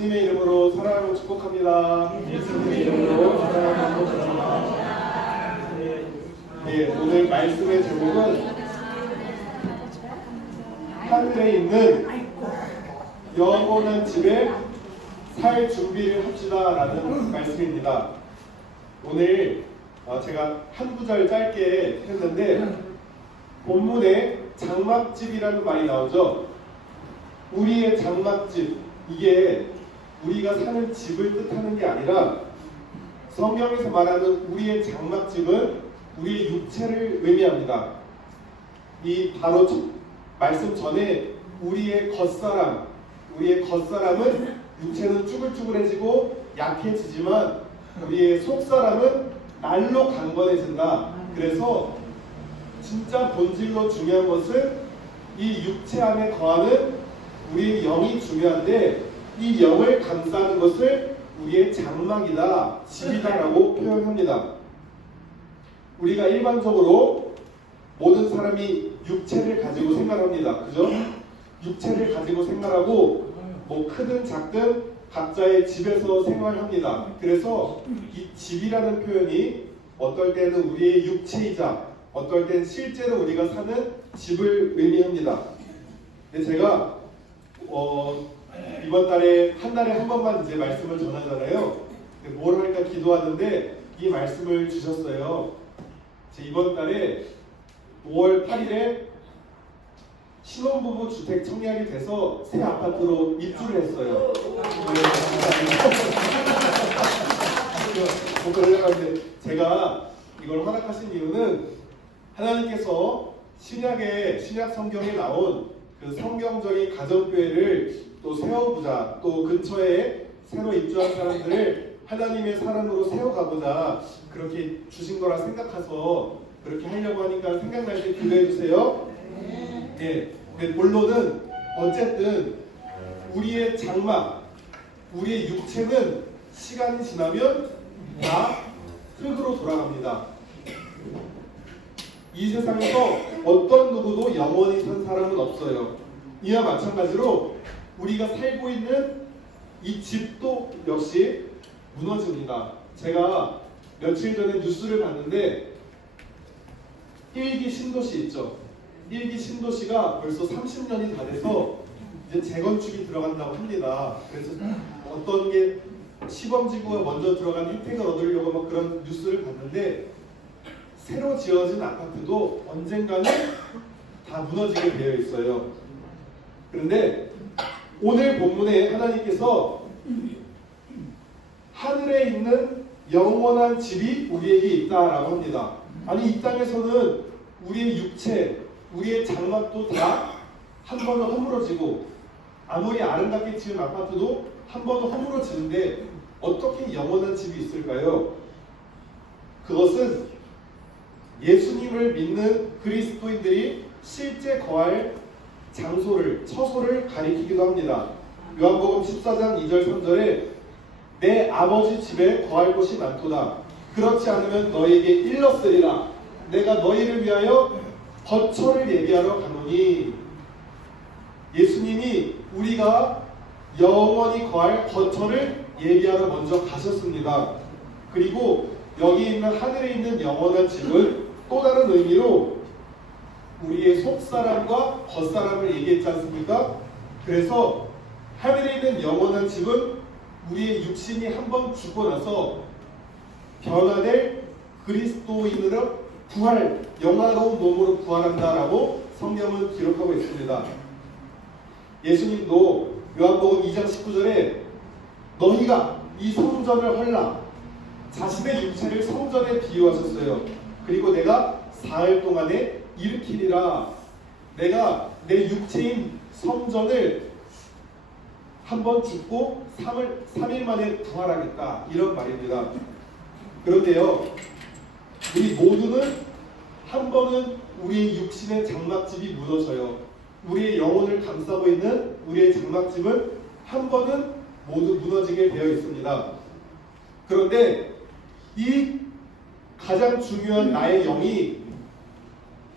예수님의 이름으로 사랑하고 축복합니다. 예수님의 이름으로 사랑하고 축복합니다. 네, 오늘 말씀의 제목은 하늘에 있는 영원한 집에 살 준비를 합시다 라는 말씀입니다. 오늘 제가 한 구절 짧게 했는데 본문에 장막집이라는 말이 나오죠. 우리의 장막집, 이게 우리가 사는 집을 뜻하는 게 아니라 성경에서 말하는 우리의 장막집은 우리의 육체를 의미합니다. 이 바로 말씀 전에 우리의 겉사람은 육체는 쭈글쭈글해지고 약해지지만 우리의 속사람은 날로 강건해진다. 그래서 진짜 본질로 중요한 것은 이 육체 안에 거하는 우리의 영이 중요한데 이 영을 감싸는 것을 우리의 장막이다, 집이다라고 표현합니다. 우리가 일반적으로 모든 사람이 육체를 가지고 생활합니다. 그죠? 육체를 가지고 생활하고 뭐 크든 작든 각자의 집에서 생활합니다. 그래서 이 집이라는 표현이 어떨 때는 우리의 육체이자 어떨 때는 실제로 우리가 사는 집을 의미합니다. 근데 제가 이번 달에 한 달에 한 번만 이제 말씀을 전하잖아요. 뭘 할까 기도하는데 이 말씀을 주셨어요. 이번 달에 5월 8일에 신혼부부 주택 청약이 돼서 새 아파트로 입주를 했어요. 그런데 제가 이걸 허락하신 이유는 하나님께서 신약 성경에 나온 그 성경적인 가정교회를 또 세워보자, 또 근처에 새로 입주한 사람들을 하나님의 사람으로 세워가보자 그렇게 주신 거라 생각해서 그렇게 하려고 하니까 생각날 때 기도해 주세요. 네. 근데 본론은 어쨌든 우리의 장막, 우리의 육체는 시간이 지나면 다 흙으로 돌아갑니다. 이 세상에서 어떤 누구도 영원히 산 사람은 없어요. 이와 마찬가지로 우리가 살고 있는 이 집도 역시 무너집니다. 제가 며칠 전에 뉴스를 봤는데 1기 신도시 있죠. 1기 신도시가 벌써 30년이 다 돼서 이제 재건축이 들어간다고 합니다. 그래서 어떤 게 시범지구가 먼저 들어간 혜택을 얻으려고 막 그런 뉴스를 봤는데 새로 지어진 아파트도 언젠가는 다 무너지게 되어 있어요. 그런데 오늘 본문에 하나님께서 하늘에 있는 영원한 집이 우리에게 있다라고 합니다. 아니 이 땅에서는 우리의 육체, 우리의 장막도 다 한 번은 허물어지고 아무리 아름답게 지은 아파트도 한 번은 허물어지는데 어떻게 영원한 집이 있을까요? 그것은 예수님을 믿는 그리스도인들이 실제 거할 장소를, 처소를 가리키기도 합니다. 요한복음 14장 2절 3절에 내 아버지 집에 거할 곳이 많도다. 그렇지 않으면 너희에게 일렀으리라. 내가 너희를 위하여 거처를 예비하러 가노니. 예수님이 우리가 영원히 거할 거처를 예비하러 먼저 가셨습니다. 그리고 여기 있는 하늘에 있는 영원한 집은 또 다른 의미로 우리의 속사람과 겉사람을 얘기했지 않습니까? 그래서 하늘에 있는 영원한 집은 우리의 육신이 한번 죽고 나서 변화될 그리스도인으로 부활, 영화로운 몸으로 부활한다라고 성경은 기록하고 있습니다. 예수님도 요한복음 2장 19절에 너희가 이 성전을 헐라 자신의 육체를 성전에 비유하셨어요. 그리고 내가 사흘 동안에 일으키리라. 내가 내 육체인 성전을 한번 죽고 3일 만에 부활하겠다. 이런 말입니다. 그런데요, 우리 모두는 한 번은 우리의 육신의 장막집이 무너져요. 우리의 영혼을 감싸고 있는 우리의 장막집은 한 번은 모두 무너지게 되어 있습니다. 그런데 이 가장 중요한 나의 영이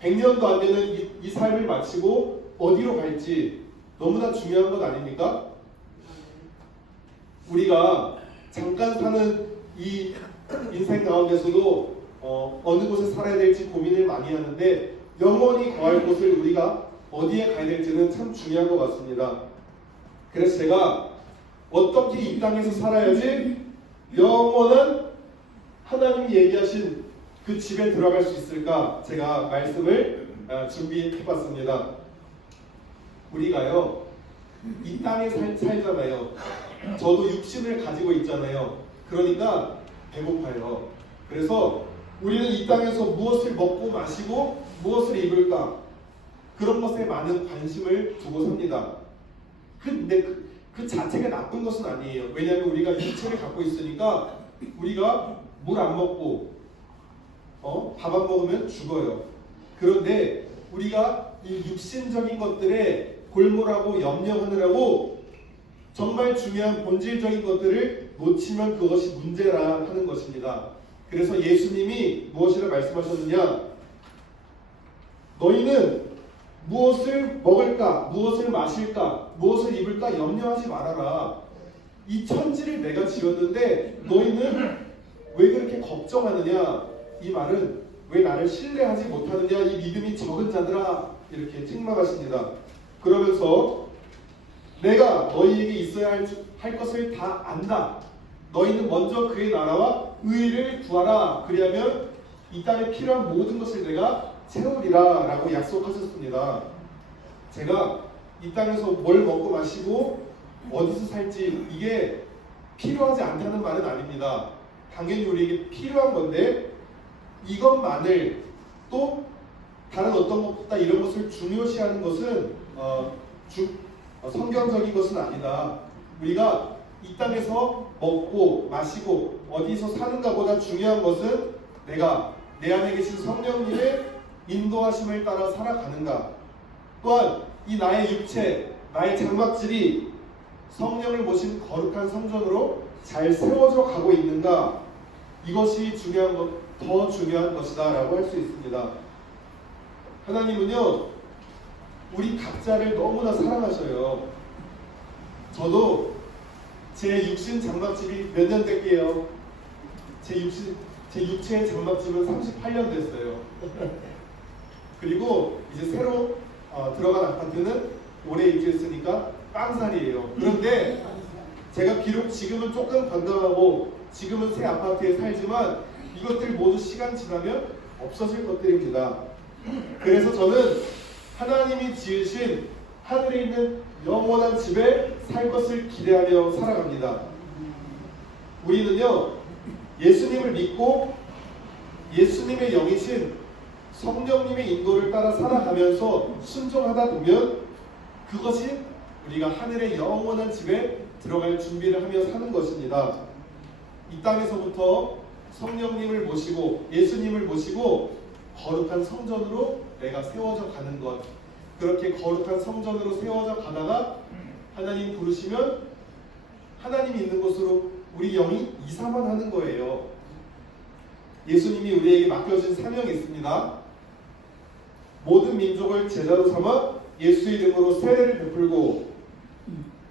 100년도 안 되는 이 삶을 마치고 어디로 갈지 너무나 중요한 것 아닙니까? 우리가 잠깐 사는 이 인생 가운데서도 어느 곳에 살아야 될지 고민을 많이 하는데 영원히 거할 곳을 우리가 어디에 가야 될지는 참 중요한 것 같습니다. 그래서 제가 어떻게 이 땅에서 살아야지 영원한 하나님이 얘기하신 그 집에 들어갈 수 있을까 제가 말씀을 준비해봤습니다. 우리가요 이 땅에 살잖아요. 저도 육신을 가지고 있잖아요. 그러니까 배고파요. 그래서 우리는 이 땅에서 무엇을 먹고 마시고 무엇을 입을까 그런 것에 많은 관심을 두고 삽니다. 근데 그 자체가 나쁜 것은 아니에요. 왜냐하면 우리가 육체를 갖고 있으니까 우리가 물 안 먹고 밥 안 먹으면 죽어요. 그런데 우리가 이 육신적인 것들에 골몰하고 염려하느라고 정말 중요한 본질적인 것들을 놓치면 그것이 문제라 하는 것입니다. 그래서 예수님이 무엇이라 말씀하셨느냐? 너희는 무엇을 먹을까? 무엇을 마실까? 무엇을 입을까? 염려하지 말아라. 이 천지를 내가 지었는데 너희는 왜 그렇게 걱정하느냐? 이 말은 왜 나를 신뢰하지 못하느냐? 이 믿음이 적은 자들아 이렇게 책망하십니다. 그러면서 내가 너희에게 있어야 할 것을 다 안다. 너희는 먼저 그의 나라와 의를 구하라. 그리하면 이 땅에 필요한 모든 것을 내가 채우리라 라고 약속하셨습니다. 제가 이 땅에서 뭘 먹고 마시고 어디서 살지 이게 필요하지 않다는 말은 아닙니다. 당연히 우리에게 필요한 건데 이것만을 또 다른 어떤 것보다 이런 것을 중요시하는 것은 성경적인 것은 아니다. 우리가 이 땅에서 먹고 마시고 어디서 사는가보다 중요한 것은 내가 내 안에 계신 성령님의 인도하심을 따라 살아가는가. 또한 이 나의 육체, 나의 장막질이 성령을 모신 거룩한 성전으로 잘 세워져 가고 있는가. 이것이 더 중요한 것이다 라고 할 수 있습니다. 하나님은요 우리 각자를 너무나 사랑하셔요. 저도 제 육신 장막집이 몇 년 됐게요. 제 육체의 장막집은 38년 됐어요. 그리고 이제 새로 들어간 아파트는 올해 입주했으니까 빵살이에요. 그런데 제가 비록 지금은 조금 건강하고 지금은 새 아파트에 살지만 이것들 모두 시간 지나면 없어질 것들입니다. 그래서 저는 하나님이 지으신 하늘에 있는 영원한 집에 살 것을 기대하며 살아갑니다. 우리는요 예수님을 믿고 예수님의 영이신 성령님의 인도를 따라 살아가면서 순종하다 보면 그것이 우리가 하늘의 영원한 집에 들어갈 준비를 하며 사는 것입니다. 이 땅에서부터 성령님을 모시고 예수님을 모시고 거룩한 성전으로 내가 세워져 가는 것. 그렇게 거룩한 성전으로 세워져 가다가 하나님 부르시면 하나님이 있는 곳으로 우리 영이 이사만 하는 거예요. 예수님이 우리에게 맡겨진 사명이 있습니다. 모든 민족을 제자로 삼아 예수 이름으로 세례를 베풀고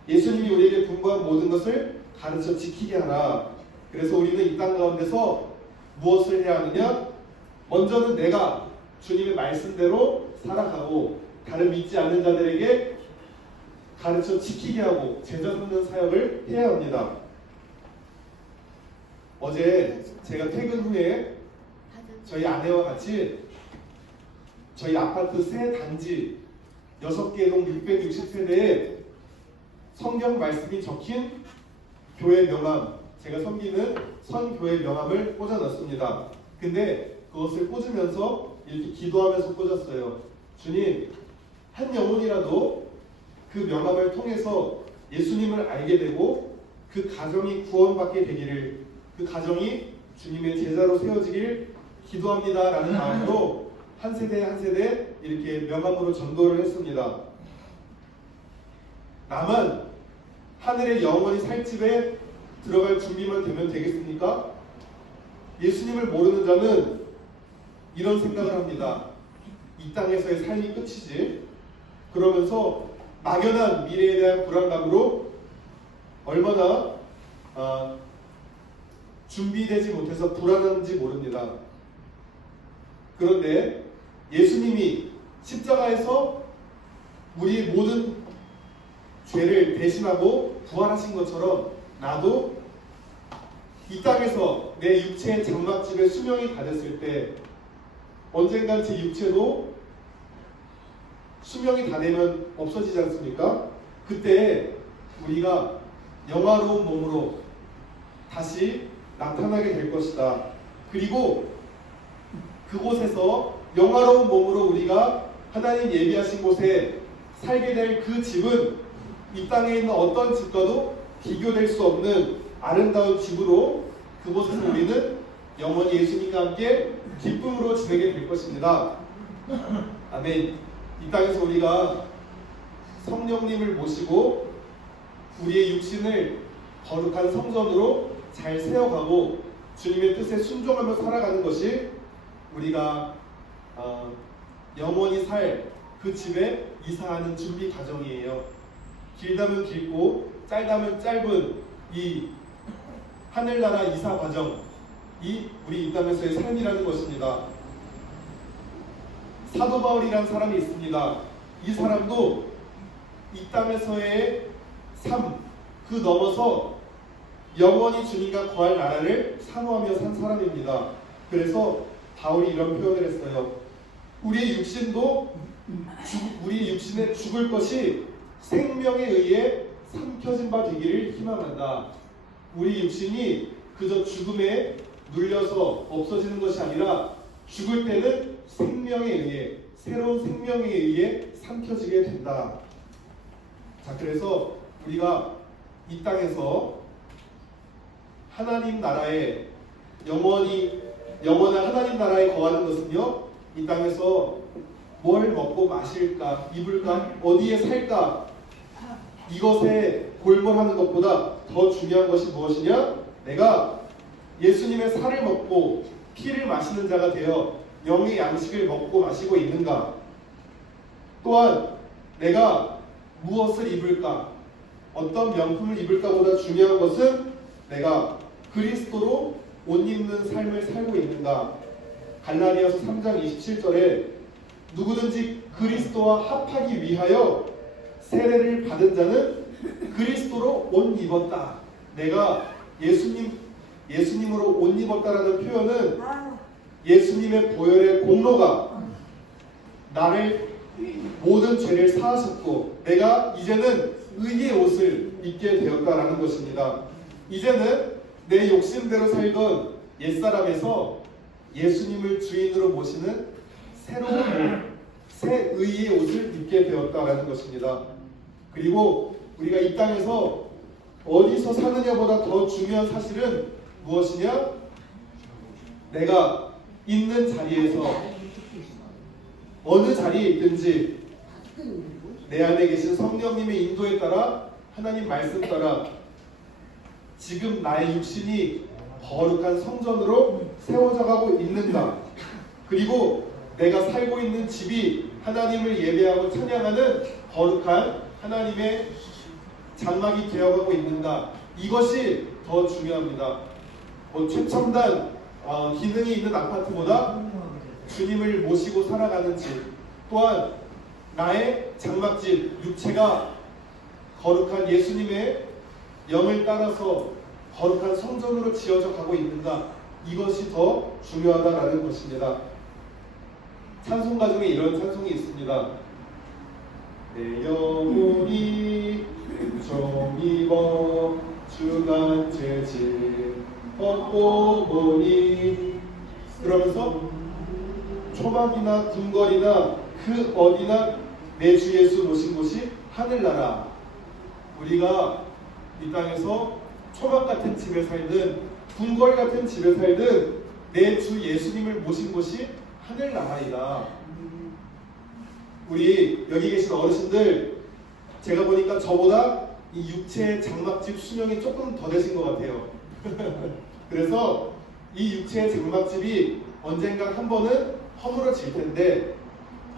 예수님이 우리에게 분부한 모든 것을 가르쳐 지키게 하라. 그래서 우리는 이 땅 가운데서 무엇을 해야 하느냐? 먼저는 내가 주님의 말씀대로 살아가고 다른 믿지 않는 자들에게 가르쳐 지키게 하고 제자 삼는 사역을 해야 합니다. 어제 제가 퇴근 후에 저희 아내와 같이 저희 아파트 새 단지 6개동 660세대에 성경 말씀이 적힌 교회 명함, 제가 섬기는 선교회 명함을 꽂아 놨습니다. 근데 그것을 꽂으면서 이렇게 기도하면서 꽂았어요. 주님, 한 영혼이라도 그 명함을 통해서 예수님을 알게 되고 그 가정이 구원받게 되기를, 그 가정이 주님의 제자로 세워지길 기도합니다 라는 마음으로 한 세대 한 세대 이렇게 명함으로 전도를 했습니다. 나만 하늘의 영원히 살 집에 들어갈 준비만 되면 되겠습니까? 예수님을 모르는 자는 이런 생각을 합니다. 이 땅에서의 삶이 끝이지. 그러면서 막연한 미래에 대한 불안감으로 얼마나 준비되지 못해서 불안한지 모릅니다. 그런데 예수님이 십자가에서 우리의 모든 죄를 대신하고 부활하신 것처럼 나도 이 땅에서 내 육체의 장막집에 수명이 다됐을 때 언젠간 제 육체도 수명이 다 되면 없어지지 않습니까? 그때 우리가 영화로운 몸으로 다시 나타나게 될 것이다. 그리고 그곳에서 영화로운 몸으로 우리가 하나님 예비하신 곳에 살게 될 그 집은 이 땅에 있는 어떤 집과도 비교될 수 없는 아름다운 집으로 그곳에서 우리는 영원히 예수님과 함께 기쁨으로 지내게 될 것입니다. 아멘. 이 땅에서 우리가 성령님을 모시고 우리의 육신을 거룩한 성전으로 잘 세워가고 주님의 뜻에 순종하며 살아가는 것이 우리가 영원히 살 그 집에 이사하는 준비 과정이에요. 길다면 길고 짧다면 짧은 이 하늘나라 이사 과정이 우리 이 땅에서의 삶이라는 것입니다. 사도 바울이라는 사람이 있습니다. 이 사람도 이 땅에서의 삶 그 넘어서 영원히 주님과 거할 나라를 사모하며 산 사람입니다. 그래서 바울이 이런 표현을 했어요. 우리의 육신에 죽을 것이 생명에 의해 삼켜진 바 되기를 희망한다. 우리 육신이 그저 죽음에 눌려서 없어지는 것이 아니라 죽을 때는 생명에 의해, 새로운 생명에 의해 삼켜지게 된다. 자, 그래서 우리가 이 땅에서 하나님 나라에 영원한 하나님 나라에 거하는 것은요, 이 땅에서 뭘 먹고 마실까, 입을까, 어디에 살까, 이것에 골몰하는 것보다 더 중요한 것이 무엇이냐? 내가 예수님의 살을 먹고 피를 마시는 자가 되어 영의 양식을 먹고 마시고 있는가? 또한 내가 무엇을 입을까? 어떤 명품을 입을까보다 중요한 것은 내가 그리스도로 옷 입는 삶을 살고 있는가? 갈라디아서 3장 27절에 누구든지 그리스도와 합하기 위하여 세례를 받은 자는 그리스도로 옷 입었다. 내가 예수님으로 옷 입었다라는 표현은 예수님의 보혈의 공로가 나를 모든 죄를 사하셨고 내가 이제는 의의 옷을 입게 되었다라는 것입니다. 이제는 내 욕심대로 살던 옛사람에서 예수님을 주인으로 모시는 새로운 옷, 새 의의 옷을 입게 되었다라는 것입니다. 그리고 우리가 이 땅에서 어디서 사느냐보다 더 중요한 사실은 무엇이냐? 내가 있는 자리에서 어느 자리에 있든지 내 안에 계신 성령님의 인도에 따라 하나님 말씀 따라 지금 나의 육신이 거룩한 성전으로 세워져 가고 있는가? 그리고 내가 살고 있는 집이 하나님을 예배하고 찬양하는 거룩한 하나님의 장막이 되어가고 있는가? 이것이 더 중요합니다. 최첨단 기능이 있는 아파트보다 주님을 모시고 살아가는 집, 또한 나의 장막집, 육체가 거룩한 예수님의 영을 따라서 거룩한 성전으로 지어져 가고 있는가? 이것이 더 중요하다라는 것입니다. 찬송가 중에 이런 찬송이 있습니다. 내 영혼이 종입어 주간 죄짐 얻고 보니, 그러면서 초막이나 궁궐이나 그 어디나 내 주 예수 모신 곳이 하늘나라. 우리가 이 땅에서 초막 같은 집에 살든 궁궐 같은 집에 살든 내 주 예수님을 모신 곳이 하늘나라이다. 우리 여기 계신 어르신들, 제가 보니까 저보다 이 육체의 장막집 수명이 조금 더 되신 것 같아요. 그래서 이 육체의 장막집이 언젠가 한 번은 허물어질 텐데,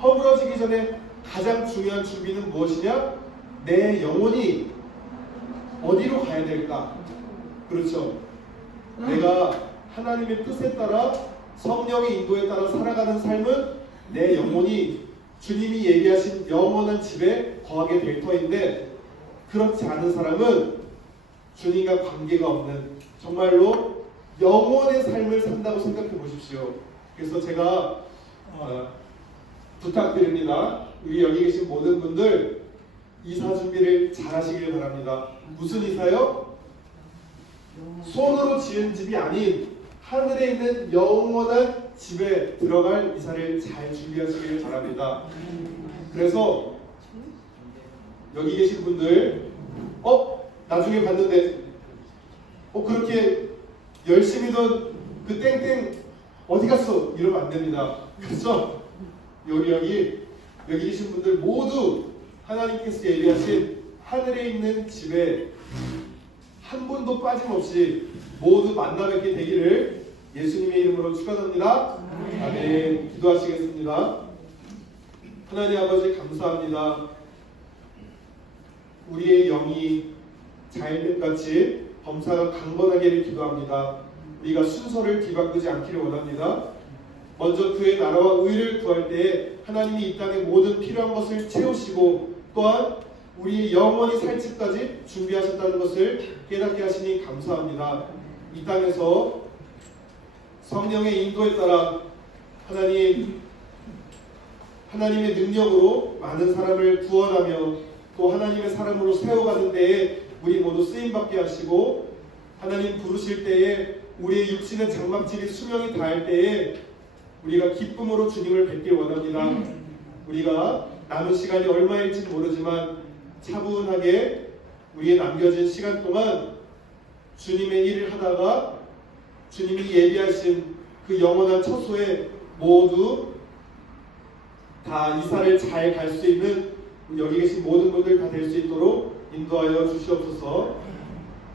허물어지기 전에 가장 중요한 준비는 무엇이냐? 내 영혼이 어디로 가야 될까? 그렇죠. 내가 하나님의 뜻에 따라 성령의 인도에 따라 살아가는 삶은 내 영혼이 주님이 얘기하신 영원한 집에 거하게 될 터인데, 그렇지 않은 사람은 주님과 관계가 없는 정말로 영원의 삶을 산다고 생각해 보십시오. 그래서 제가 부탁드립니다. 우리 여기 계신 모든 분들 이사 준비를 잘 하시길 바랍니다. 무슨 이사요? 손으로 지은 집이 아닌 하늘에 있는 영원한 집에 들어갈 이사를 잘 준비하시길 바랍니다. 그래서 여기 계신 분들 나중에 봤는데 그렇게 열심히던 그 땡땡 어디 갔어? 이러면 안 됩니다. 그래서 여기 계신 분들 모두 하나님께서 예비하신 하늘에 있는 집에 한 분도 빠짐없이 모두 만나 뵙게 되기를 예수님의 이름으로 축원합니다. 아멘. 기도하시겠습니다. 하나님 아버지 감사합니다. 우리의 영이 자일됨같이 범사가 강건하기를 기도합니다. 우리가 순서를 뒤바꾸지 않기를 원합니다. 먼저 그의 나라와 의를 구할 때에 하나님이 이 땅의 모든 필요한 것을 채우시고 또한 우리 영원히 살 집까지 준비하셨다는 것을 깨닫게 하시니 감사합니다. 이 땅에서 성령의 인도에 따라 하나님의 능력으로 많은 사람을 구원하며 또 하나님의 사람으로 세워가는 때에 우리 모두 쓰임받게 하시고, 하나님 부르실 때에 우리의 육신의 장막질이 수명이 다할 때에 우리가 기쁨으로 주님을 뵙길 원합니다. 우리가 남은 시간이 얼마일지 모르지만 차분하게 우리의 남겨진 시간 동안 주님의 일을 하다가 주님이 예비하신 그 영원한 처소에 모두 다 이사를 잘 갈 수 있는 여기 계신 모든 분들 다 될 수 있도록 인도하여 주시옵소서.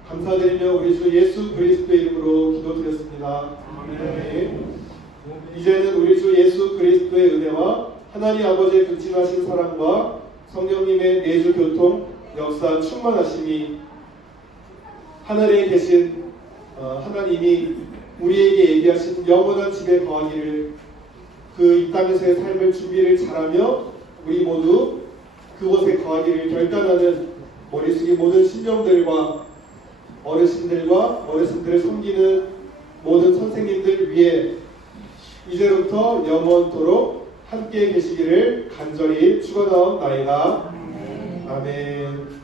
감사드리며 우리 주 예수 그리스도의 이름으로 기도드렸습니다. 아멘. 이제는 우리 주 예수 그리스도의 은혜와 하나님 아버지의 극진하신 사랑과 성령님의 내주 교통 역사 충만하심이 하늘에 계신 하나님이 우리에게 얘기하신 영원한 집에 거하기를, 그 이 땅에서의 삶을 준비를 잘하며 우리 모두 그곳에 거하기를 결단하는 머리 숙인 모든 신령들과 어르신들을 섬기는 모든 선생님들 위해 이제부터 영원토록 함께 계시기를 간절히 축원하옵나이다. 아멘.